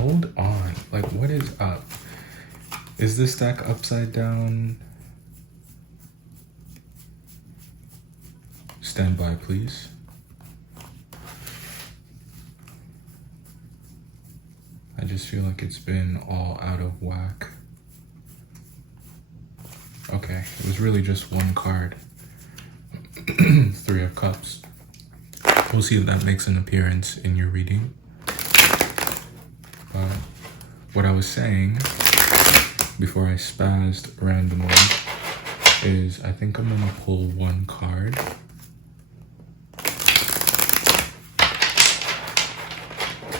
Hold on. Like, what is up? Is this deck upside down? Stand by, please. I just feel like it's been all out of whack. Okay, it was really just one card. Three of Cups. We'll see if that makes an appearance in your reading. But what I was saying before I spazzed randomly is I think I'm gonna pull one card.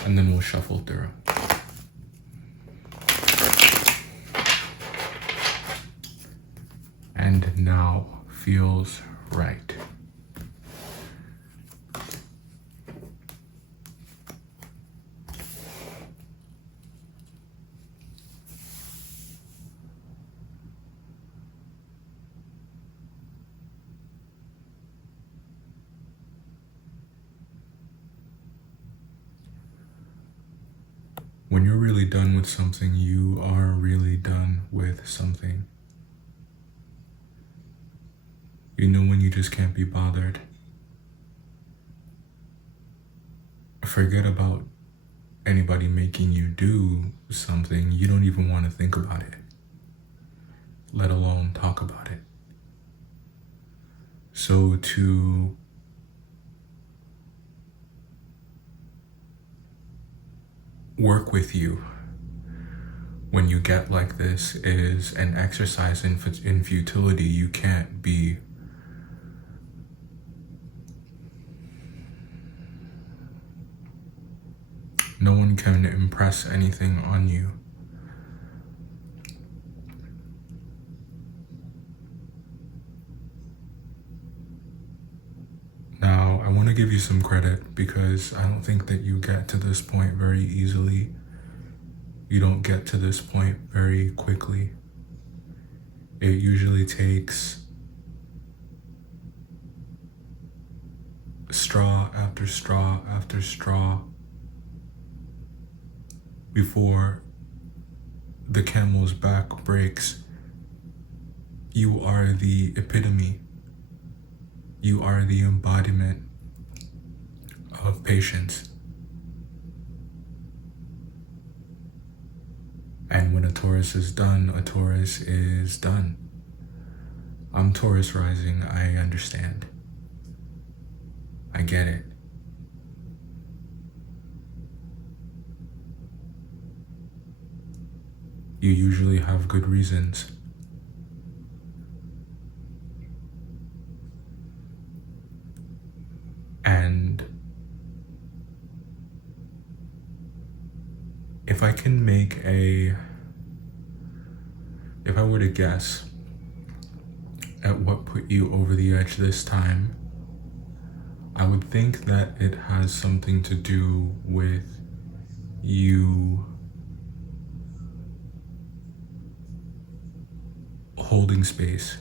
And then we'll shuffle through. And now feels right. When you're really done with something, you are really done with something. You know when you just can't be bothered. Forget about anybody making you do something. You don't even want to think about it, let alone talk about it. So to work with you when you get like this is an exercise in futility. You can't be no one can impress anything on you. Now, I want to give you some credit because I don't think that you get to this point very easily. You don't get to this point very quickly. It usually takes straw after straw after straw before the camel's back breaks. You are the epitome. You are the embodiment of patience. And when a Taurus is done, a Taurus is done. I'm Taurus rising, I understand. I get it. You usually have good reasons. And if I can make if I were to guess at what put you over the edge this time, I would think that it has something to do with you holding space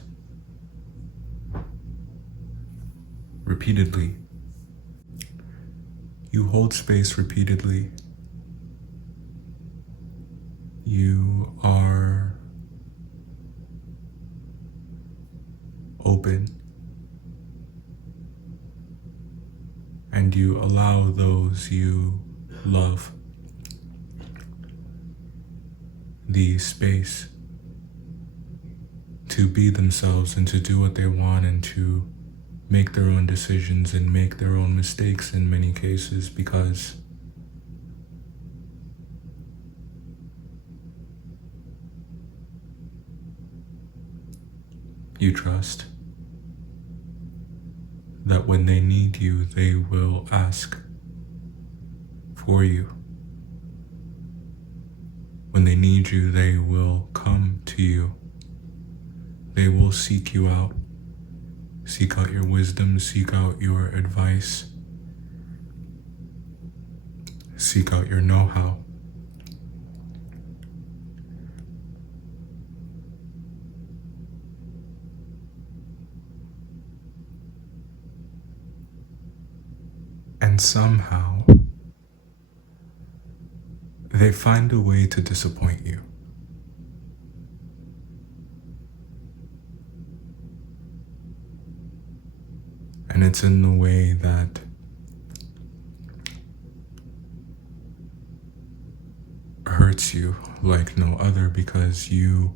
repeatedly. You hold space repeatedly. You are open. And you allow those you love the space to be themselves and to do what they want and to make their own decisions and make their own mistakes in many cases, because you trust that when they need you, they will ask for you. When they need you, they will come to you. They will seek you out. Seek out your wisdom, seek out your advice, seek out your know-how. And somehow they find a way to disappoint you. And it's in the way that hurts you like no other, because you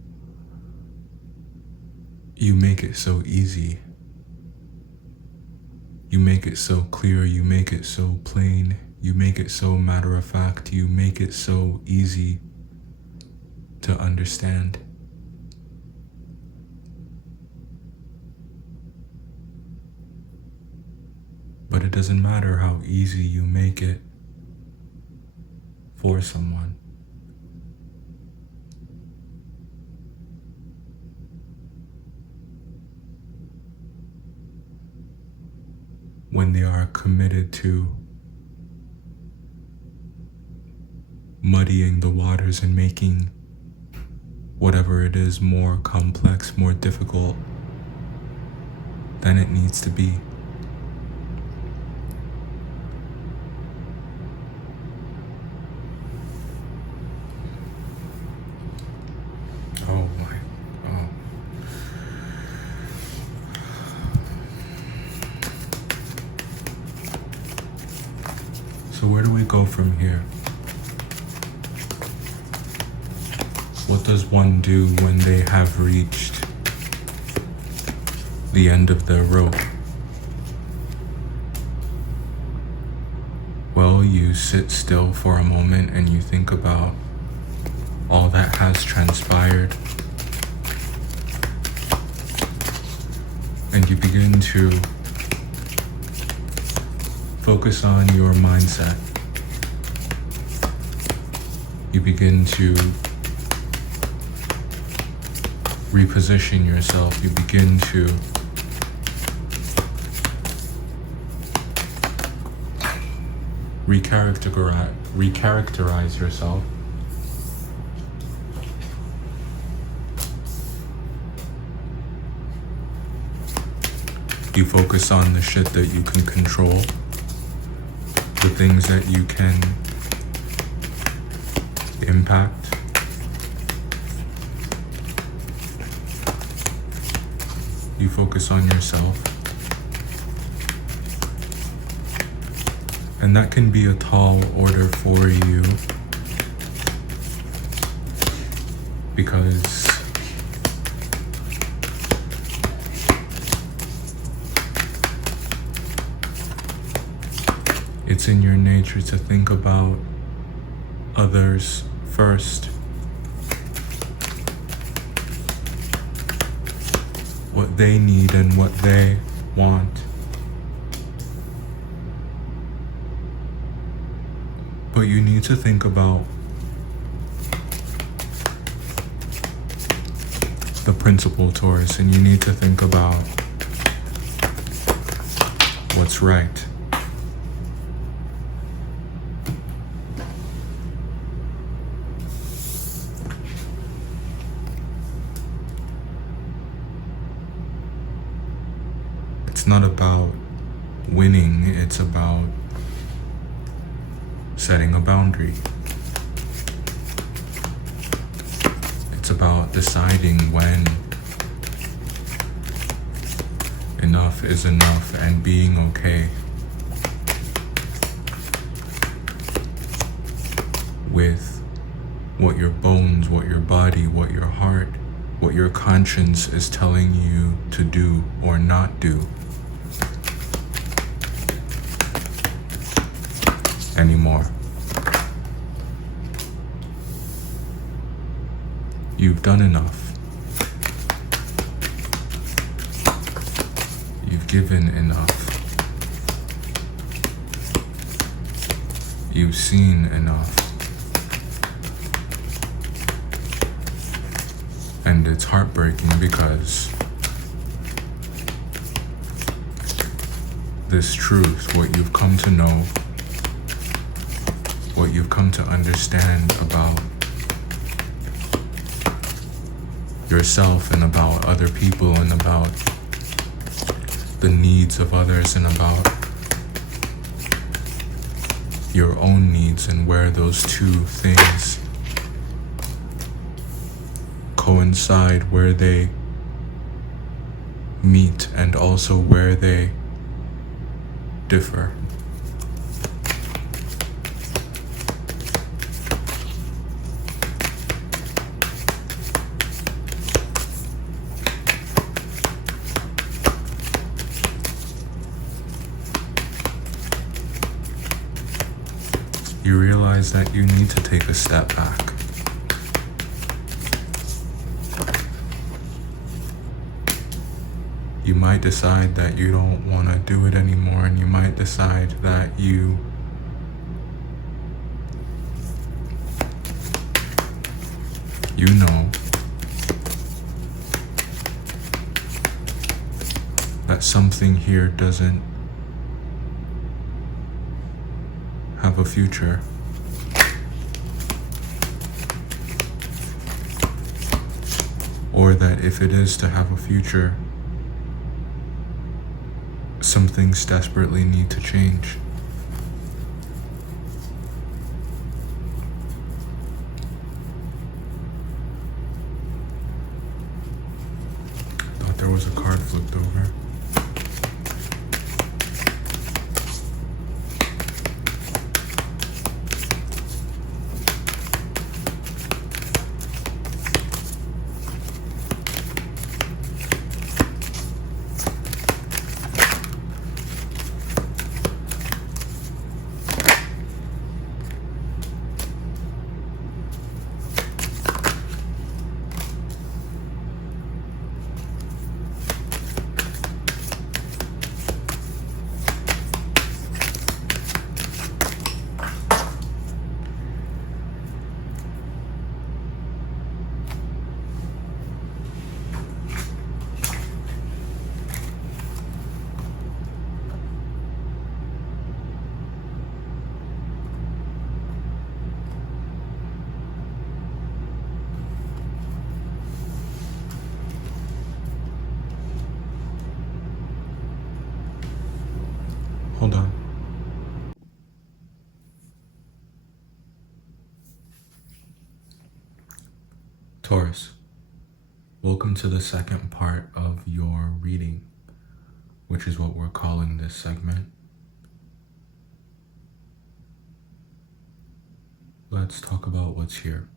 make it so easy. You make it so clear, you make it so plain, you make it so matter of fact, you make it so easy to understand. But it doesn't matter how easy you make it for someone. When they are committed to muddying the waters and making whatever it is more complex, more difficult than it needs to be. Oh my, oh. So where do we go from here? What does one do when they have reached the end of their rope? Well, you sit still for a moment and you think about all that has transpired. And you begin to focus on your mindset. You begin to reposition yourself. You begin to recharacterize yourself. You focus on the shit that you can control, the things that you can impact. You focus on yourself. And that can be a tall order for you, because it's in your nature to think about others first. What they need and what they want. But you need to think about the principle, Taurus, and you need to think about what's right. It's not about winning, it's about setting a boundary. It's about deciding when enough is enough and being okay with what your bones, what your body, what your heart, what your conscience is telling you to do or not do anymore. You've done enough. You've given enough. You've seen enough. And it's heartbreaking because this truth, what you've come to know, what you've come to understand about yourself and about other people and about the needs of others and about your own needs and where those two things coincide, where they meet, and also where they differ. You realize that you need to take a step back. You might decide that you don't want to do it anymore, and you might decide that you know that something here doesn't have a future. Or that if it is to have a future, some things desperately need to change. I thought there was a card flipped over. Hold on. Taurus, welcome to the second part of your reading, which is what we're calling this segment. Let's talk about what's here.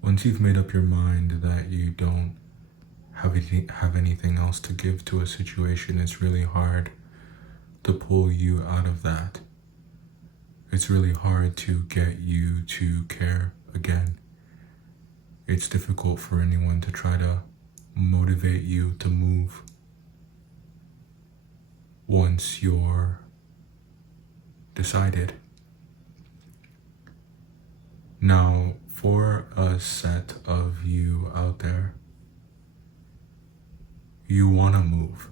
Once you've made up your mind that you don't have anything else to give to a situation, it's really hard to pull you out of that. It's really hard to get you to care again. It's difficult for anyone to try to motivate you to move once you're decided. Now, for a set of you out there, you want to move.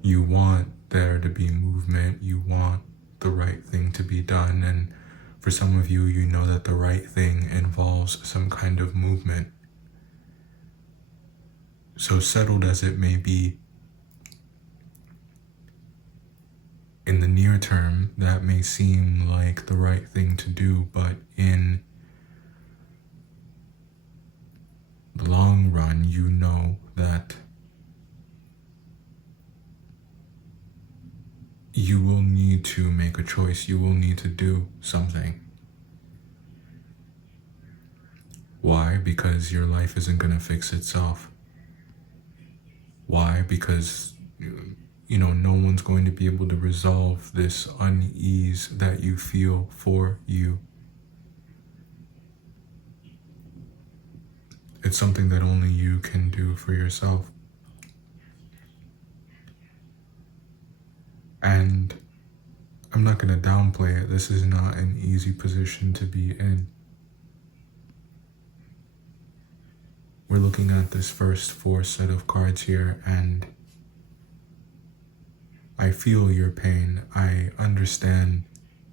You want there to be movement. You want the right thing to be done. And for some of you, you know that the right thing involves some kind of movement. So settled as it may be, in the near term, that may seem like the right thing to do, but in the long run, you know that you will need to make a choice. You will need to do something. Why? Because your life isn't going to fix itself. Why? Because no one's going to be able to resolve this unease that you feel for you. It's something that only you can do for yourself. And I'm not going to downplay it. This is not an easy position to be in. We're looking at this first 4 set of cards here, and I feel your pain. I understand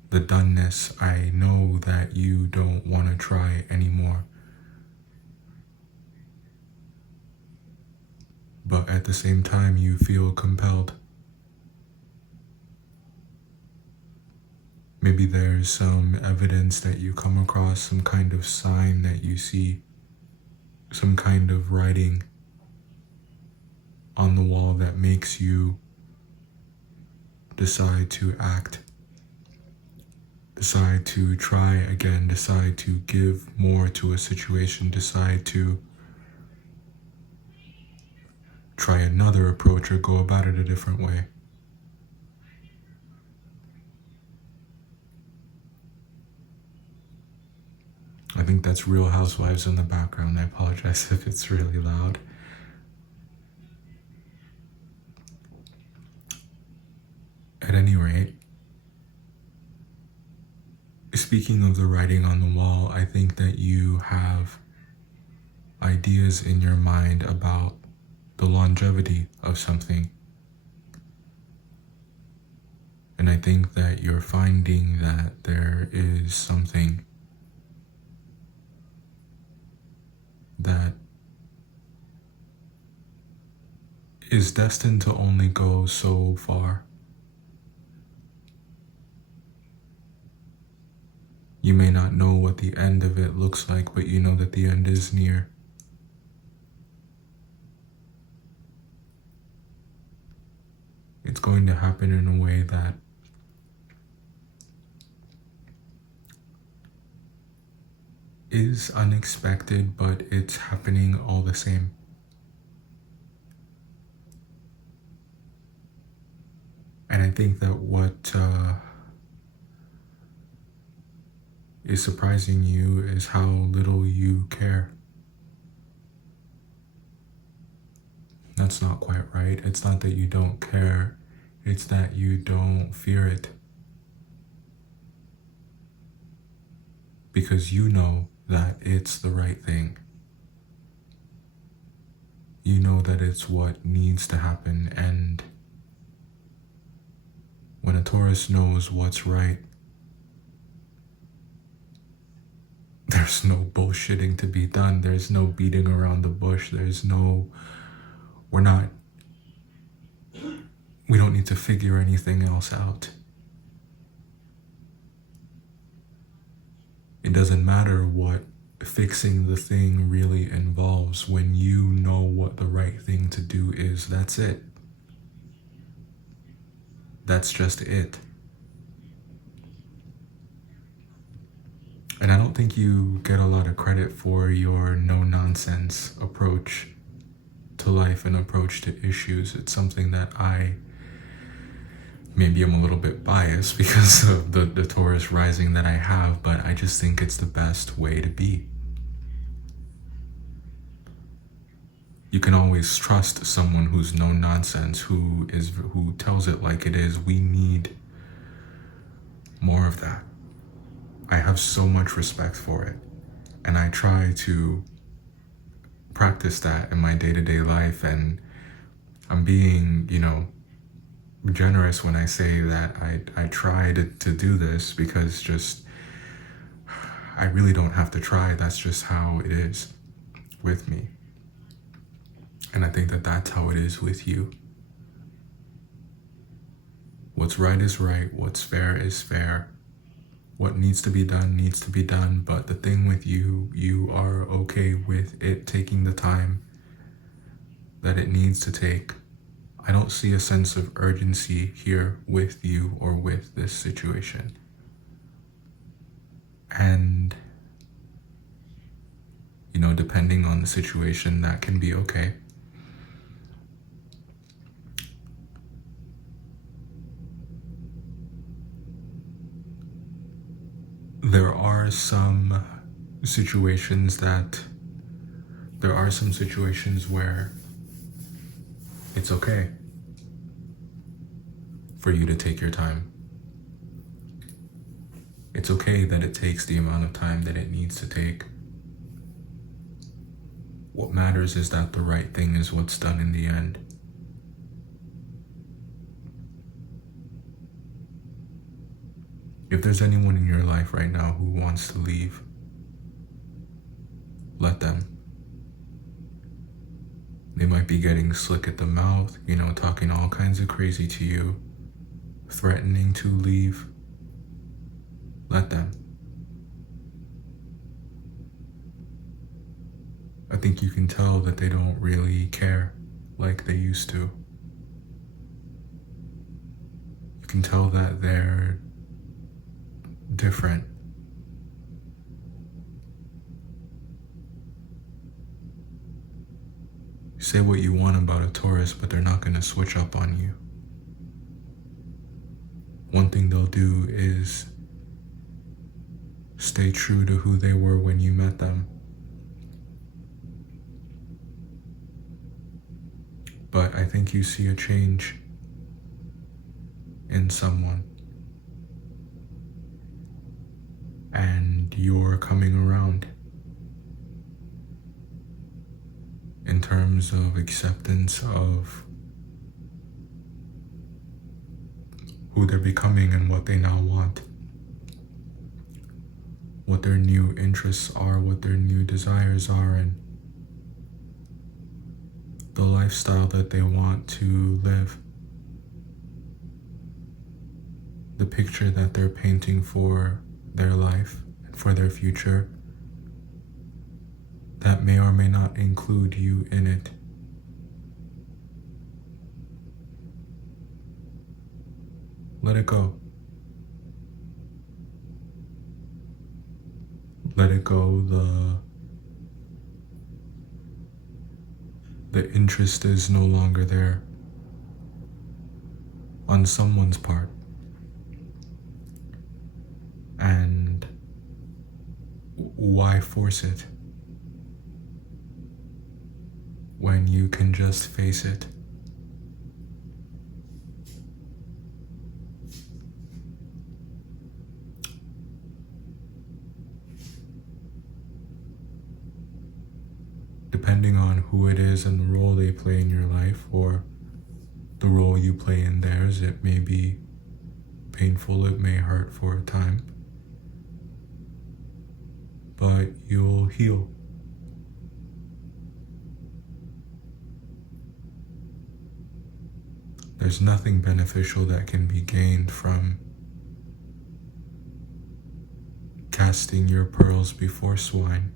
the doneness. I know that you don't want to try anymore. but at the same time you feel compelled. Maybe there's some evidence that you come across, some kind of sign that you see, some kind of writing on the wall that makes you decide to act, decide to try again, decide to give more to a situation, decide to try another approach or go about it a different way. I think that's Real Housewives in the background. I apologize if it's really loud. At any rate, speaking of the writing on the wall, I think that you have ideas in your mind about the longevity of something. And I think that you're finding that there is something that is destined to only go so far. You may not know what the end of it looks like, but you know that the end is near. It's going to happen in a way that is unexpected, but it's happening all the same. And I think that what is surprising you is how little you care. That's not quite right. It's not that you don't care, it's that you don't fear it. Because you know that it's the right thing. You know that it's what needs to happen, and when a Taurus knows what's right, there's no bullshitting to be done. There's no beating around the bush. We don't need to figure anything else out. It doesn't matter what fixing the thing really involves. When you know what the right thing to do is, that's it. That's just it. And I don't think you get a lot of credit for your no-nonsense approach to life and approach to issues. It's something that maybe I'm a little bit biased because of the Taurus rising that I have, but I just think it's the best way to be. You can always trust someone who's no nonsense, who tells it like it is. We need more of that. I have so much respect for it, and I try to practice that in my day-to-day life, and I'm being, generous when I say that I try to do this, because I really don't have to try. That's just how it is with me. And I think that that's how it is with you. What's right is right. What's fair is fair. What needs to be done. But the thing with you are okay with it taking the time that it needs to take. I don't see a sense of urgency here with you or with this situation. And, depending on the situation, that can be okay. There are some situations where it's okay for you to take your time. It's okay that it takes the amount of time that it needs to take. What matters is that the right thing is what's done in the end. If there's anyone in your life right now who wants to leave, let them. They might be getting slick at the mouth, talking all kinds of crazy to you, threatening to leave. Let them. I think you can tell that they don't really care like they used to. You can tell that they're different. You say what you want about a Taurus, but they're not going to switch up on you. One thing they'll do is stay true to who they were when you met them. But I think you see a change in someone, and you're coming around in terms of acceptance of who they're becoming and what they now want, what their new interests are, what their new desires are, and the lifestyle that they want to live, the picture that they're painting for their life and for their future that may or may not include you in it. Let it go. Let it go. The interest is no longer there on someone's part. And why force it when you can just face it? Depending on who it is and the role they play in your life, or the role you play in theirs, it may be painful, it may hurt for a time, but you'll heal. There's nothing beneficial that can be gained from casting your pearls before swine.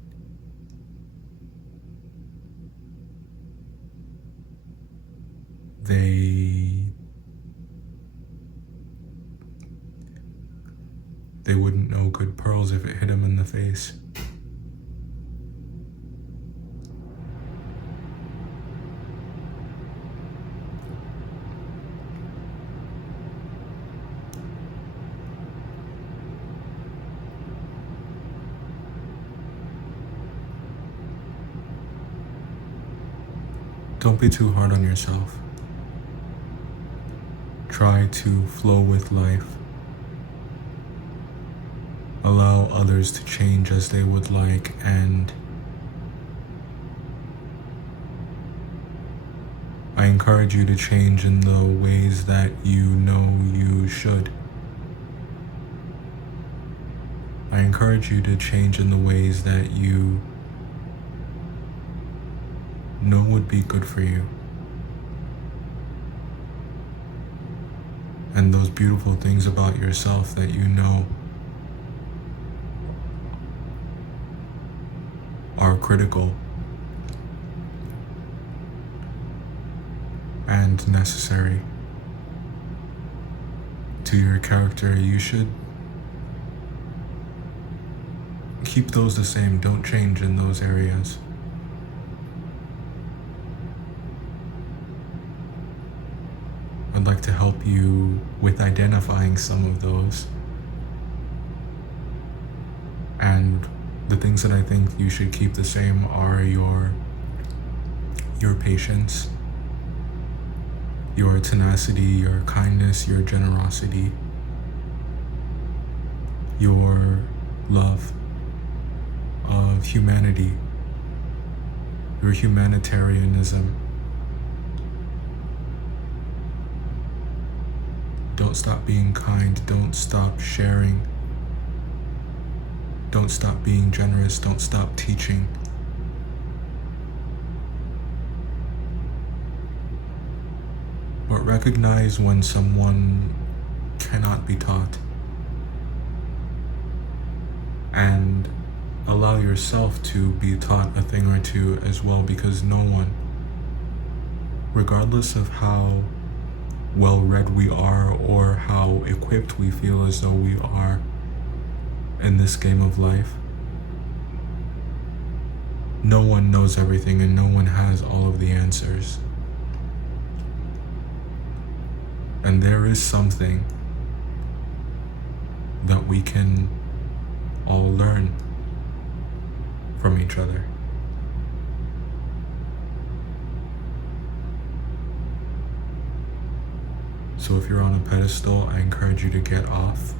They wouldn't know good pearls if it hit them in the face. Don't be too hard on yourself. Try to flow with life. Allow others to change as they would like, and I encourage you to change in the ways that you know you should. I encourage you to change in the ways that you know would be good for you. And those beautiful things about yourself that you know are critical and necessary to your character, you should keep those the same. Don't change in those areas. I'd like to help you with identifying some of those. And the things that I think you should keep the same are your patience, your tenacity, your kindness, your generosity, your love of humanity, your humanitarianism. Don't stop being kind. Don't stop sharing. Don't stop being generous. Don't stop teaching. but recognize when someone cannot be taught. And allow yourself to be taught a thing or two as well, because no one, regardless of how well read we are or how equipped we feel as though we are in this game of life, no one knows everything and no one has all of the answers. And there is something that we can all learn from each other. So if you're on a pedestal, I encourage you to get off.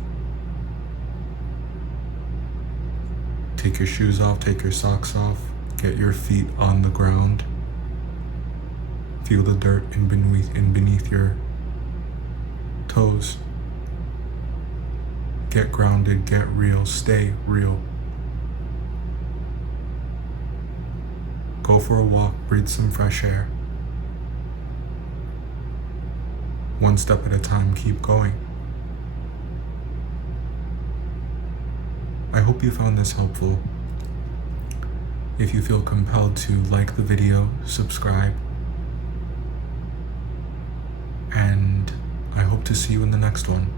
Take your shoes off, take your socks off, get your feet on the ground. Feel the dirt in beneath your toes. Get grounded, get real, stay real. Go for a walk, breathe some fresh air. One step at a time, keep going. I hope you found this helpful. If you feel compelled to like the video, subscribe, and I hope to see you in the next one.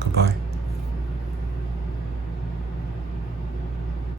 Goodbye.